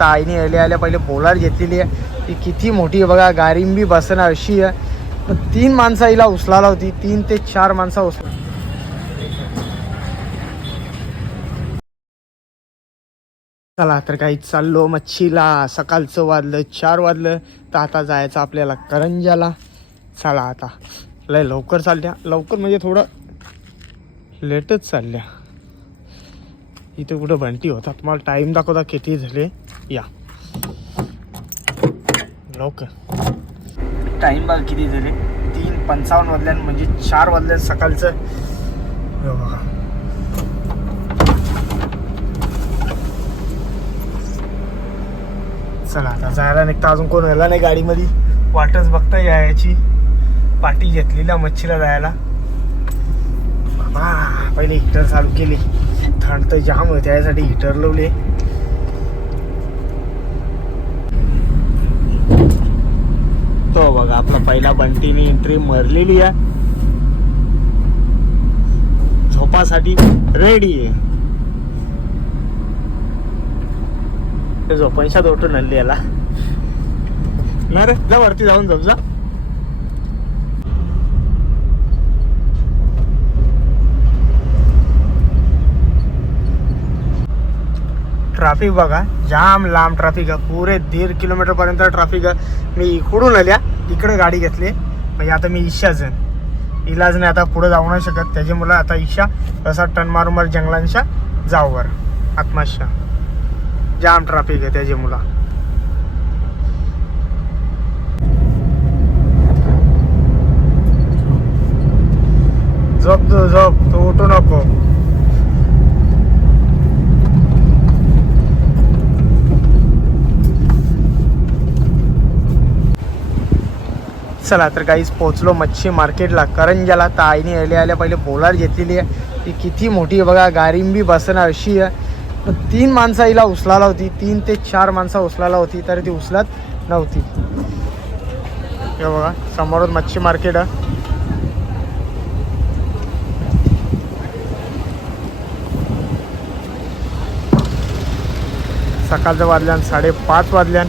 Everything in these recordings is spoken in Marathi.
आता आईने आल्या आल्या पहिले पोलार घेतलेली आहे. ती किती मोठी आहे बघा गारिंबी बसणं अशी आहे. पण तीन माणसं आईला उचलायला होती. तीन ते चार माणसं उचला चला तर काही चाललो मच्छीला. सकाळचं वाजलं चार वाजलं. तर आता जायचं आपल्याला करंजाला चला आता. लय लवकर चालल्या. लवकर म्हणजे थोडं लेटच चालल्या. इथे कुठं बंटी होतात? तुम्हाला टाईम दाखवता किती झाले? या. लवकर. टाईम बघ किती झाले? तीन पंचावन्न वाजल्यान म्हणजे चार वाजल्यान सकाळचं. चला आता जायला निघता. अजून कोण राहिला नाही गाडीमध्ये. वाटच बघता यायची पाठी घेतलेल्या मच्छीला जायला. बाबा पहिले हिटर चालू केले. थंड तर जाम होते त्यासाठी हिटर लावले तो बघा आपला पहिला बंटीने एंट्री मरलेली आहे. झोपासाठी रेडी आहे. ते झोपांशात उठून आणली याला. ना रे जा वरती जाऊन झोप जा. ट्रॅफिक बघा जाम लांब ट्रॅफिक आहे. पुरे दीड किलोमीटर पर्यंत ट्रॅफिक आहे. मी इकडून आल्या. इकडे गाडी घेतली. म्हणजे आता मी ईशा आहे इलाज नाही आता पुढं जाऊ नाही शकत. त्याच्यामुळे आता ईशा तसा टन मारून मार जंगलांच्या जाऊवर आत्माशा जाम ट्रॅफिक आहे त्याच्यामुळं झोप तू झोप. तू उठू नको. चला तर काहीच पोचलो मच्छी मार्केटला. करंजाला तर आईने आल्या आल्या पहिले बोलार घेतलेली आहे. ती किती मोठी आहे बघा गारिंबी बसणं अशी आहे. पण तीन माणसं हिला उचलायला होती तीन ते चार माणसं उचलायला होती तर ती उचलत नव्हती. हे बघा समोरून मच्छी मार्केट आहे. सकाळचं वाजल्यान साडेपाच वाजल्यान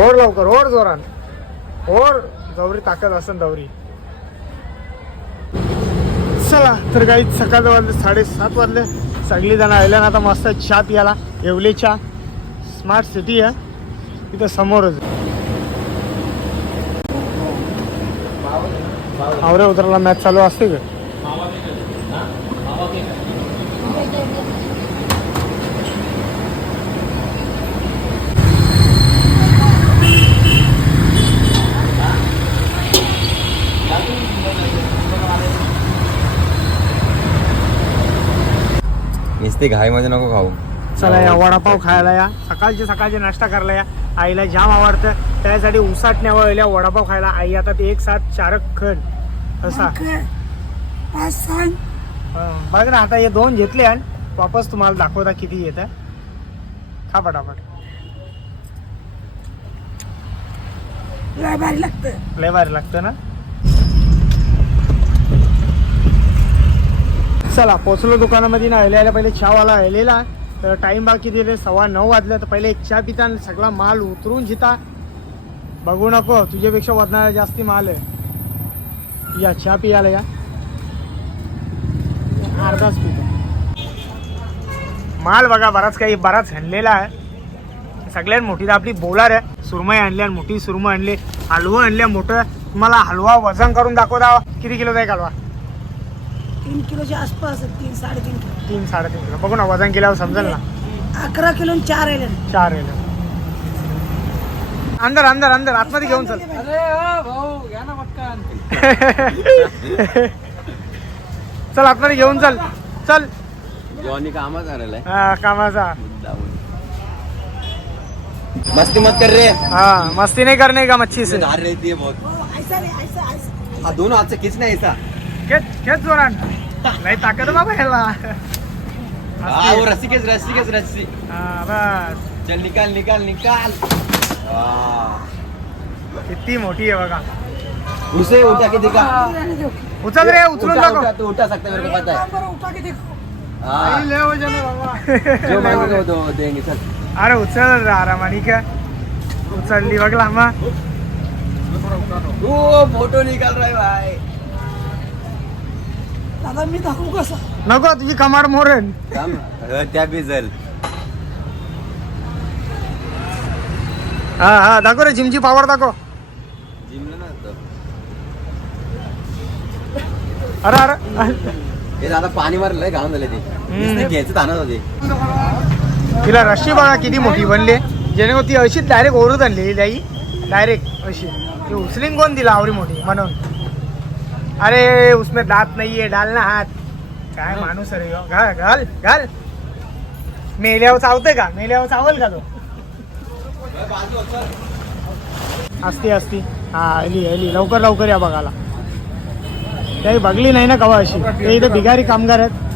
ओढ लवकर ओढ जोरान. होर जवरी ताकद असन दौरी चला तर काही सकाळ वाजले साडेसात वाजले. सगळी जण आल्या ना आता मस्त चहा प्याला येवले चहा. स्मार्ट सिटी आहे. इथं समोरच. आवरे उतरायला मॅच चालू असते का? नुसते घाईमध्ये नको खाऊ. चला या वडापाव खायला या. सकाळचे सकाळचे नाश्ता करायला या. आईला जाम आवडतं. त्यासाठी उसाट न्यावं या वडापाव खायला. आई आता ते एक साथ चारक खड असा. हं, बघ ना आता हे दोन घेतले आणि वापस तुम्हाला दाखवता किती येत. खा फटाफट लय भारी लागतं. लय भारी लागतं ना? चला पोचलो दुकानामध्ये ना आले पहिले चहावाला आलेला तर टाइम बाकी दिले सव्वा नऊ वाजले. तर पहिले एक चहा पिता आणि सगळा माल उतरून जिता. बघू नको तुझ्यापेक्षा वजनाला जास्ती माल आहे. या चहा पियाला या. अर्धाच पिता. माल बघा बराच काही बराच हणलेला आहे. सगळ्यात मोठी तर आपली बोलार आहे. सुरमई आणली आणि मोठी सुरमई आणली. हलवं आणल्या मोठं. तुम्हाला हलवा वजन करून दाखवता. किती किलोचा आहे हलवा? तीन किलोच्या आसपास आहेत, तीन साडेतीन किलो. तीन साडेतीन किलो. बघू ना वजन केल्यावर समजेल ना. अकरा किलो आणि चार आहे चार आहे अंदर अंदर अंदर. आतमध्ये घेऊन चल. चल आतमध्ये घेऊन चल. चल. जॉनी कामात आलेला हा कामाचा मस्ती मत कर रे. हा मस्ती नहीं करने का मच्छी से? धार रहती है बहुत. ऐसा नाही ऐसा ऐसा. दोनों हाथ से खींचना है ऐसा? खेच खेच जोरान लय ताकद बाबा ह्याला हाँ वो रस्सी के रस्सी के रस्सी. हा, बस. चल निकाल निकाल निकाल. वाह। किती मोठी आहे बघा. उसे उठा के दिखा. दो उचल रे उचलून उठा, दाखव तू उठा सकता है मेरे को पता है. काम करो उठा के देखो. हाँ, लय वजन आहे बाबा. जो मांगेगा वो दो देंगे चल. अरे उचल रे आरामानी का. उचलली बघ लांबा वो फोटो निकाल रहा है भाई. दादा मी दाखवू कसं नको तुझी कमार मोरेन त्या बी जल हा हा दाखव रे जिमची पावर दाखव. जिमला ना तो अरे अरे हे दादा पाणी मारलंय घालून झाले ते. नुसतं घ्यायचं ताणत होते. तिला रशी बघा किती मोठी बनली. जेणेकरून ती अशीच डायरेक्ट ओरत आणलेली ताई डायरेक्ट अशी. ती उचलीन कोण तिला आवडी मोठी म्हणून. अरे उसमें दात नाहीये डाल ना हात काय माणूस अरे ह्यो. घाल घाल घाल. मेल्यावर चावते का? मेल्यावर चावल का तो? असती असती. हा आली आली. लवकर लवकर या बघायला. काही बघली नाही ना कवा अशी? ते इथे भिगारी कामगार आहेत.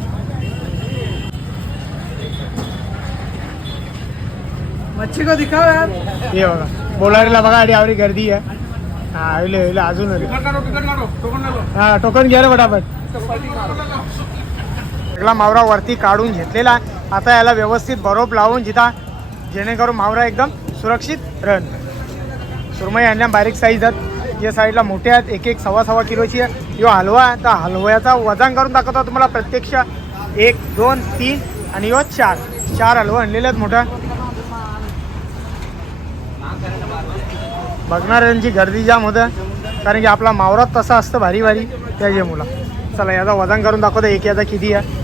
मच्छी को दिखाव यार. ये बघा. बोलारीला बघा आणि आवडी गर्दी आहे. हा आले अजून हा टोकन घ्या रे फटाफट. सगळा मावरा वरती काढून घेतलेला आता याला व्यवस्थित बरोब लावून जिथा जेणेकरून मावरा एकदम सुरक्षित रन. सुरमई आणल्या बारीक साईज आहेत. या साईडला मोठे आहेत. एक एक सव्वा सव्वा किलोची आहे. यो हलवा आहे. तर हलव्याचा वजन करून दाखवतो तुम्हाला प्रत्यक्ष. एक दोन तीन आणि यो चार. चार हलवा आणलेले आहेत मोठ्या. बघणाऱ्यांची गर्दी जाम होतं. कारण की आपला मावरात तसा असतं भारी भारी. त्याच्या मुला. चला याचा वजन करून दाखवतो. एक याचा किती आहे?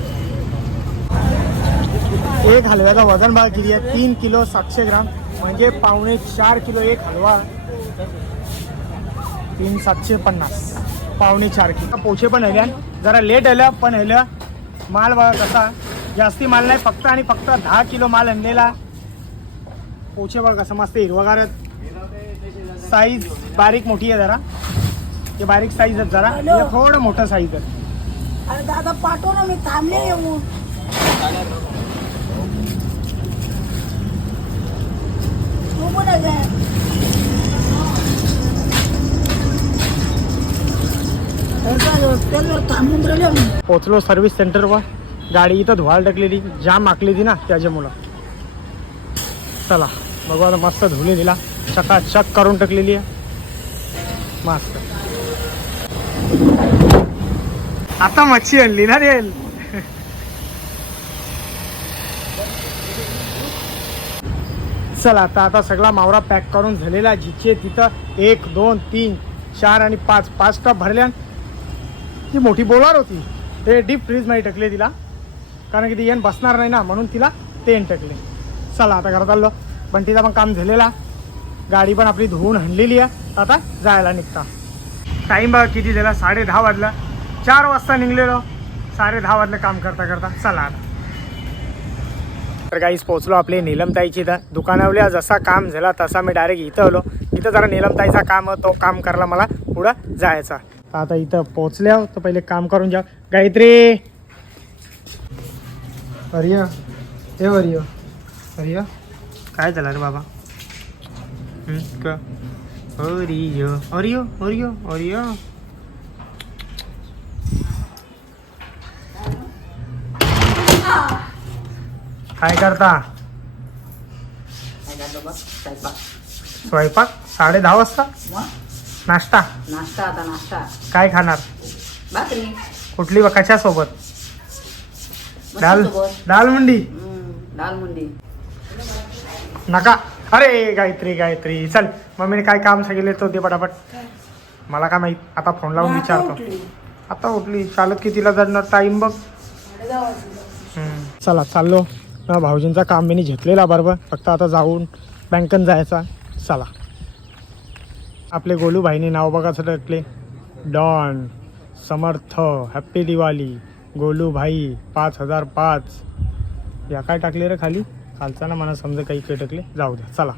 एक हलव्याचा वजन भाग किती आहे. तीन किलो सातशे ग्राम. म्हणजे पावणे चार किलो एक हलवा. तीन सातशे पन्नास. पावणे चार किलो. पोचे पण आल्या जरा लेट आल्या पण आल्या माल बघा कसा. जास्ती माल नाही. फक्त आणि फक्त दहा किलो माल आणलेला. पोचे बघा कसं मस्त हिरवगार आहेत. साईज बारीक मोठी आहे जरा. ते बारीक साईज आहेत जरा. हे थोडं मोठं साईज आहे. अरे दादा पाठव ना मी थांबले येऊन. तू पण आहे काय? एका रस्त्यावर थांबून राहिले आम्ही. पोचलो सर्व्हिस सेंटरवर गाडी इथं धुवायला टाकलेली जाम आखली ती ना त्याच्या मुलं चला बघू आता मस्त धुले दिला. चकाचक करून टाकलेली आहे. मस्त. आता मच्छी आणली ना रे. चला आता आता सगळा मावरा पॅक करून झालेला जिथे तिथं एक दोन तीन चार आणि पाच. पाच टप भरल्या. ती मोठी बोलार होती. ते डीप फ्रीजमध्ये टाकले तिला. कारण की ती येण बसणार नाही ना म्हणून तिला ते टाकले. चला आता घरात आलो. पण तिचा पण काम झालेला. गाडी पण आपली धुवून हणलेली आहे. आता जायला निघता. टाईम बघा किती झाला? साडे दहा वाजला. चार वाजता निघलेलो. साडे दहा वाजलं काम करता करता. चला तर काहीच पोचलो आपले नीलमताईची इथं. दुकानावल्या जसा काम झाला तसा मी डायरेक्ट इथं आलो. इथं जरा नीलमताईचा काम तो काम करायला मला पुढं जायचा आता इथं पोचल्या तर पहिले काम करून जा गायत्री! हरिया. हे हरिय. हरिया. काय झालं रे बाबा? का हरिय हरिय हरिय हरिय काय करता? स्वयंपाक? साडे दहा वाजता? नाश्ता? नाश्ता आता नाश्ता काय खाणार? भाकरी कुठली कशा सोबत दाल दाल मंडी? दाल मुंडी. नका. अरे गायत्री गायत्री. चल मम्मीने काय काम सांगितले तो ते पटापट. मला काय माहीत? आता फोन लावून विचारतो. आता उठली. चालत कितीला जाणार टाइम बघ. चला चाललो. भाऊजींचा काम मी घेतलेला बरोबर. फक्त आता जाऊन बँकन जायचा. चला. आपले गोलू भाईने नाव बघायचं टाकले डॉन समर्थ हॅप्पी दिवाळी गोलू भाई पाच हजार पाच. या काय टाकले रे खाली? खालचा ना मला समजा काही केटकले जाऊ द्या चला.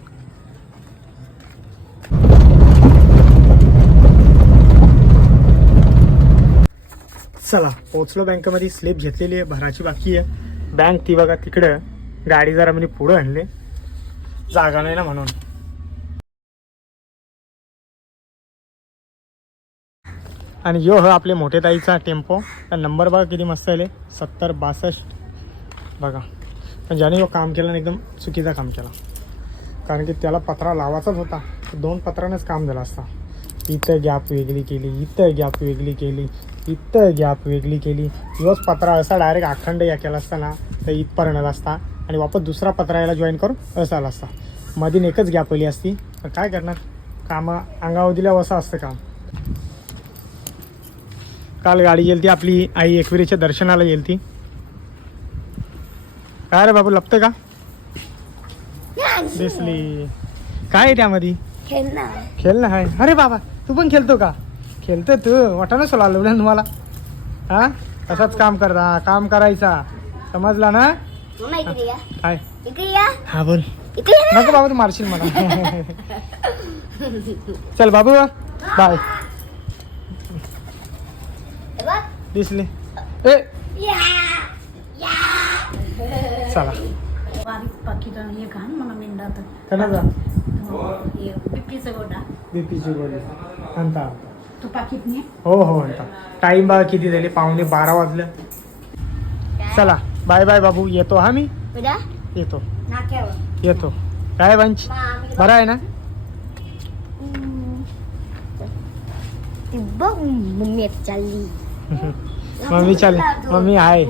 चला पोचलो बँकेमध्ये स्लिप घेतलेली आहे भराची बाकी आहे. बँक ती बघा तिकडं गाडी जरा म्हणजे पुढं आणले. जागा नाही ना म्हणून. आणि यो ह आपले मोठे ताईचा टेम्पो. नंबर बघा किती मस्त आले. सत्तर बासष्ट. बघा. पण ज्याने तो काम केलं एकदम चुकीचा काम केला. कारण की त्याला पत्रा लावायचाच होता. दोन पत्रानेच काम झालं असता. इथं गॅप वेगळी केली इथं गॅप वेगळी केली इथं गॅप वेगळी केली. योच पत्रा असा डायरेक्ट अखंड या केला असता ना तर इथपर्यंत आला असता. आणि वापस दुसरा पत्रा याला जॉईन करून असं आला असता. मधीन एकच गॅप आली असती. तर काय करणार? कामं अंगावर दिल्यावर असं असतं काम. काल गाडी गेली ती आपली आई एकविरीच्या दर्शनाला गेली ती काय रे बाबू लपतं का? दिसली काय आहे त्यामध्ये? खेळ ना. हाय. अरे बाबा तू पण खेळतो का? खेळतो तू. वाटानं सोला लावलं तुम्हाला. हा? तसाच काम करता काम करायचा. समजला ना? काय हा बोल. नको बाबा तू मारशील मला. चल बाबू बाय. दिसली ए. चला. बारीक पाकिट हे घाण मेंढात हे पिपलीचं गोडा. बीपीची गोळी आणता तू पाकिट ने? हो हो आणता. बघा किती झाले पावणे बारा वाजलं. चला बाय बाय बाबू. येतो हा मी? उद्या? येतो. नाक्यावर. येतो. काय बंच बरं आहे ना? ती बघ मम्मी चालली. मम्मी चाल मम्मी आहे.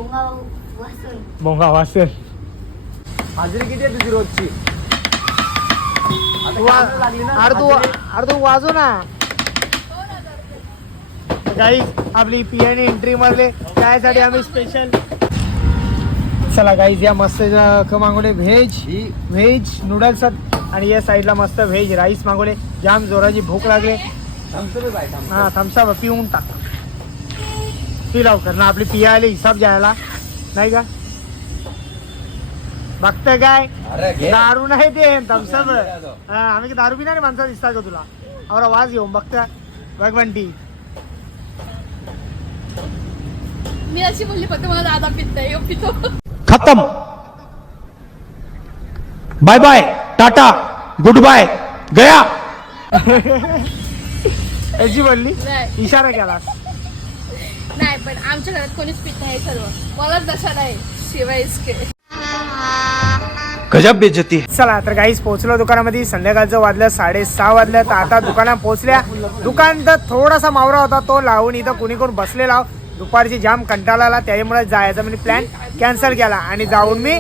बोंगा वासेल हाजरी किती आहे तुझी रोजची? आता वा- कामाला लागली ना अरे तू हाजरी. अरे तू वाजव ना. काही आपली पियानी एंट्री मधले त्यासाठी आम्ही स्पेशल चला गाईज या मस्त क मागवले व्हेज ही व्हेज नूडल्स आणि या साईडला मस्त व्हेज राईस मागवले. जाम जोराची भूक लागले. हा थम्सअप पिऊन टाक. पी लवकर ना आपली पिया आले हिसाब जायला नाही का? बघतं काय दारू नाही ते थम्सअप. हा आम्ही दारू पिणार माणसा दिसता का तुला? और आवाज घेऊन बघता बघ बंटी. मी अशी बोलली फक्त मला दादा पित्त यो पितो. खत्म. Bye bye tata goodbye गया. याची बोलली? नाही. इशारा केला नाही पण आमच्या घरात कोणीच पित नाही सर्व. मलाच दशा नाही. शिवाय इसके. गजब बेइज्जती चला तर काहीच पोहोचलो दुकानामध्ये. संध्याकाळचं वाजलं साडेसहा वाजलं. तर आता दुकानात पोहोचल्या. दुकान तर थोडासा मावरा होता तो लावून इथं कुणी कोण बसलेला. दुपारची जाम कंटाळा आला त्यामुळे जायचा म्हणजे प्लॅन कॅन्सल केला. आणि जाऊन मी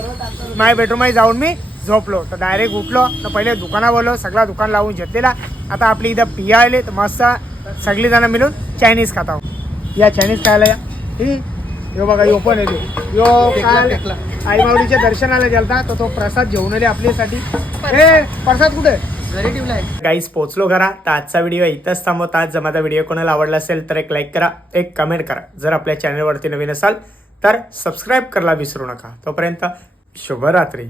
माझ्या बेडरूममध्ये जाऊन मी झोपलो. तर डायरेक्ट उठलो. तर पहिले दुकाना बोललो सगळा दुकान लावून घेतलेला आता आपली इथं पिया आले तर मस्त सगळी जण मिळून चायनीज खाता या चायनीज खायला या. ही यो बघा यो पण आहे यो काल आई दर्शनाला गेलता तर तो प्रसाद घेऊन आले आपल्यासाठी. हे प्रसाद कुठे? घरी ठेवलाय पोहोचलो तर आजचा व्हिडिओ इथंच थांबवता. जर माझा व्हिडिओ कोणाला आवडला असेल तर एक लाईक करा एक कमेंट करा. जर आपल्या चॅनलवरती नवीन असाल तर सबस्क्राईब करायला विसरू नका. तोपर्यंत शुभरात्री.